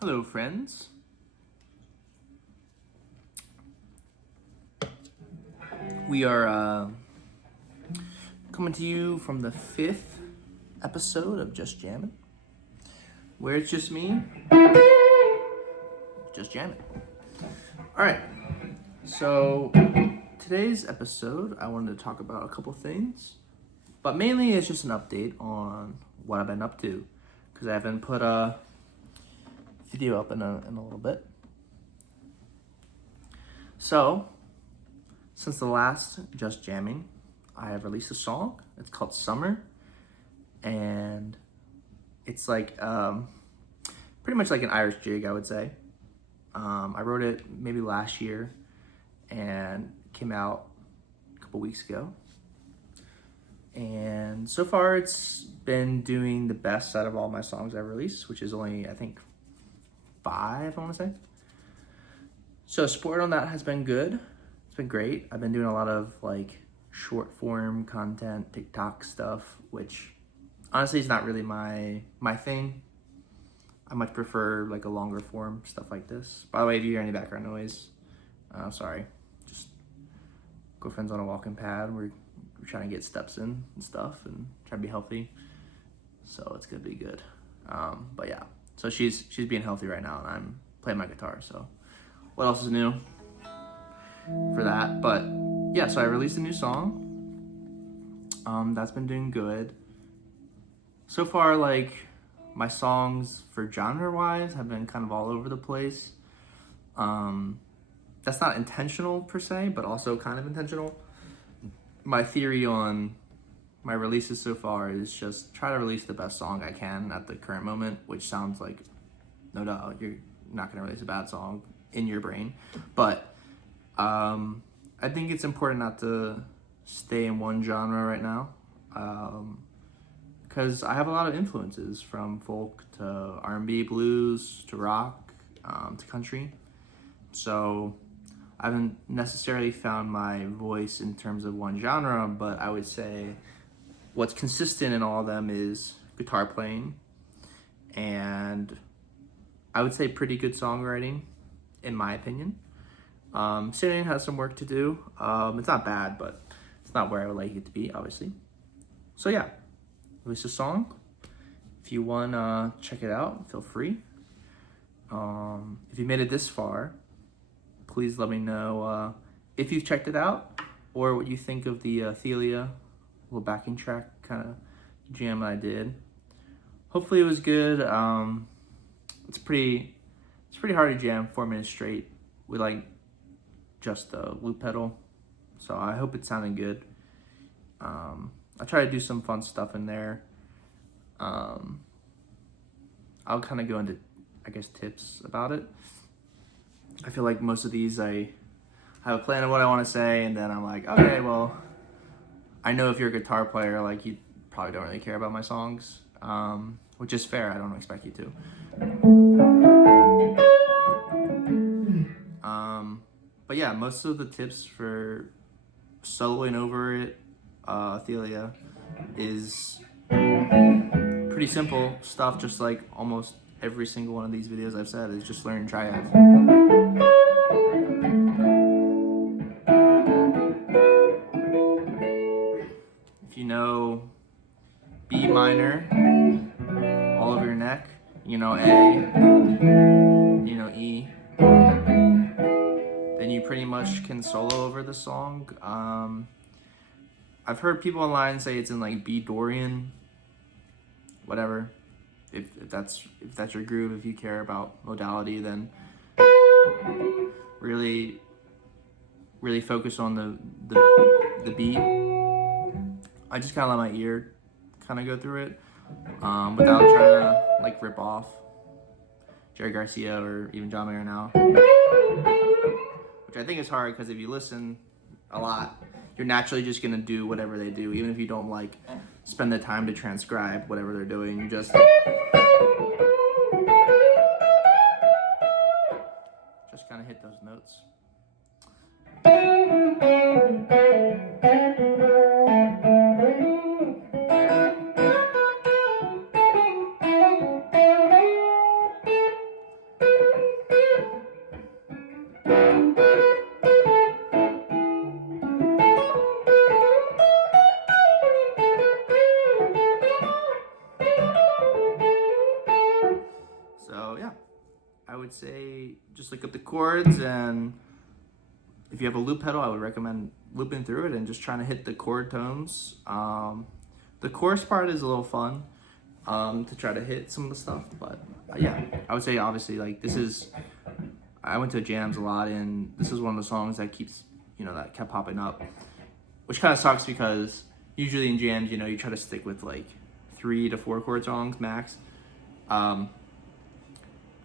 Hello, friends. We are coming to you from the 5th episode of Just Jammin', where it's just me, just jamming. All right, so today's episode, I wanted to talk about a couple things, but mainly it's just an update on what I've been up to, because I haven't put a video up in a little bit. So, since the last Just Jamming, I have released a song. It's called Summer, and it's like pretty much like an Irish jig, I would say. I wrote it maybe last year and came out a couple weeks ago. And so far it's been doing the best out of all my songs I've released, which is only, I think, 5, I want to say. So support on that has been good. It's been great. I've been doing a lot of like short form content, TikTok stuff, which honestly is not really my thing. I much prefer like a longer form stuff like this. By the way, if you hear any background noise, sorry. Just girlfriend's on a walking pad. We're trying to get steps in and stuff and trying to be healthy. so it's gonna be good. But yeah, so she's being healthy right now, and I'm playing my guitar. So what else is new for that? But yeah, so I released a new song. That's been doing good so far. Like, my songs for genre wise have been kind of all over the place. That's not intentional per se, but also kind of intentional. My theory on my releases so far is just try to release the best song I can at the current moment, which sounds like, no doubt, you're not going to release a bad song in your brain. But I think it's important not to stay in one genre right now, because I have a lot of influences, from folk to R&B, blues, to rock, to country. So I haven't necessarily found my voice in terms of one genre, but I would say what's consistent in all of them is guitar playing, and I would say pretty good songwriting, in my opinion. Singing has some work to do. It's not bad, but it's not where I would like it to be, obviously. So yeah, release a song. If you want to check it out, feel free. If you made it this far, please let me know if you've checked it out, or what you think of the Althea little backing track kind of jam I did. Hopefully it was good. It's pretty hard to jam 4 minutes straight with like just the loop pedal. So I hope it sounded good. I'll try to do some fun stuff in there. I'll kind of go into, I guess, tips about it. I feel like most of these I have a plan of what I want to say, and then I'm like, okay, well, I know if you're a guitar player, like, you probably don't really care about my songs, which is fair. I don't expect you to. But yeah, most of the tips for soloing over it, Althea, is pretty simple stuff, just like almost every single one of these videos I've said, is just learn triads. If you know B minor all over your neck, you know A, you know E, then you pretty much can solo over the song. I've heard people online say it's in like B Dorian, whatever. If that's your groove, if you care about modality, then really focus on the beat. I just kind of let my ear kind of go through it, without trying to like rip off Jerry Garcia or even John Mayer now, which I think is hard, because if you listen a lot, you're naturally just gonna do whatever they do, even if you don't like spend the time to transcribe whatever they're doing. You just kind of hit those notes. So yeah, I would say just look up the chords, and if you have a loop pedal, I would recommend looping through it and just trying to hit the chord tones. The chorus part is a little fun, to try to hit some of the stuff, but yeah, I would say obviously, like, I went to jams a lot, and this is one of the songs that that kept popping up, which kind of sucks, because usually in jams, you try to stick with like 3 to 4 chord songs max.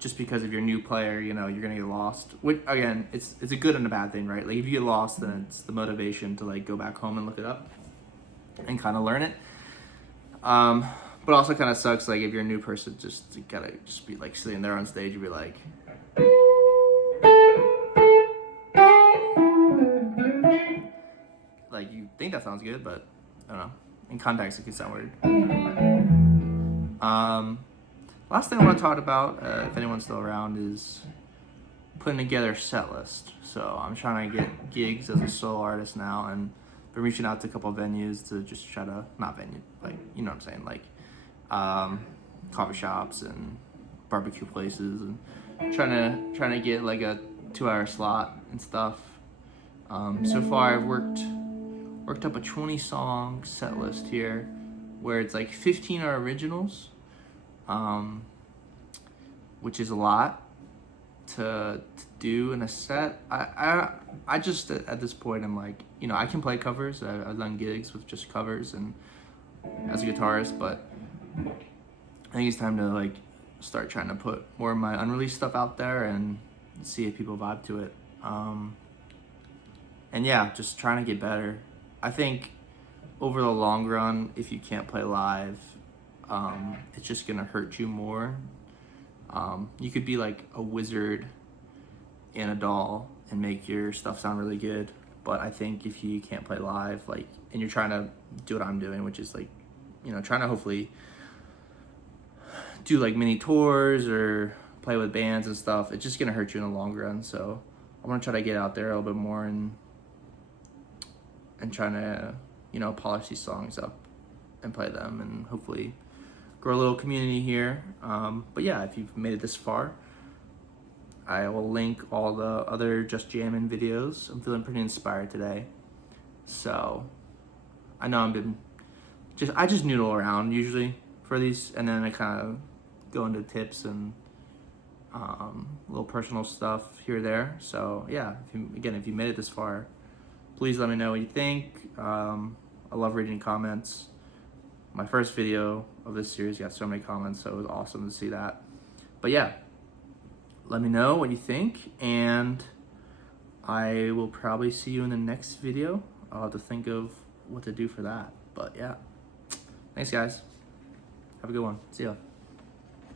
Just because if you're a new player, you're gonna get lost. Which, again, it's a good and a bad thing, right? Like, if you get lost, then it's the motivation to like go back home and look it up and kind of learn it. But also kind of sucks, like, if you're a new person, you gotta just be like sitting there on stage and be like, you think that sounds good, but I don't know. In context, it could sound weird. Last thing I want to talk about, if anyone's still around, is putting together a set list. So I'm trying to get gigs as a solo artist now, and been reaching out to a couple of venues to just try to, not venue, like, you know what I'm saying, like, coffee shops and barbecue places, and trying to get like a 2-hour slot and stuff. So far I've worked up a 20 song set list here, where it's like 15 are originals, which is a lot to do in a set. I just at this point I'm like, you know, I can play covers. I've done gigs with just covers and as a guitarist, but I think it's time to like start trying to put more of my unreleased stuff out there and see if people vibe to it. And yeah, just trying to get better. I think over the long run, if you can't play live, it's just gonna hurt you more. You could be like a wizard in a doll and make your stuff sound really good, but I think if you can't play live, like, and you're trying to do what I'm doing, which is like, you know, trying to hopefully do like mini tours or play with bands and stuff, it's just gonna hurt you in the long run. So I want to try to get out there a little bit more and trying to, you know, polish these songs up and play them and hopefully grow a little community here. But yeah, if you've made it this far, I will link all the other Just Jammin' videos. I'm feeling pretty inspired today. So I know I just noodle around usually for these, and then I kind of go into tips and little personal stuff here or there. So yeah, if you made it this far, please let me know what you think. I love reading comments. My first video of this series got so many comments, so it was awesome to see that. But yeah, let me know what you think, and I will probably see you in the next video. I'll have to think of what to do for that. But yeah, thanks guys. Have a good one. See ya.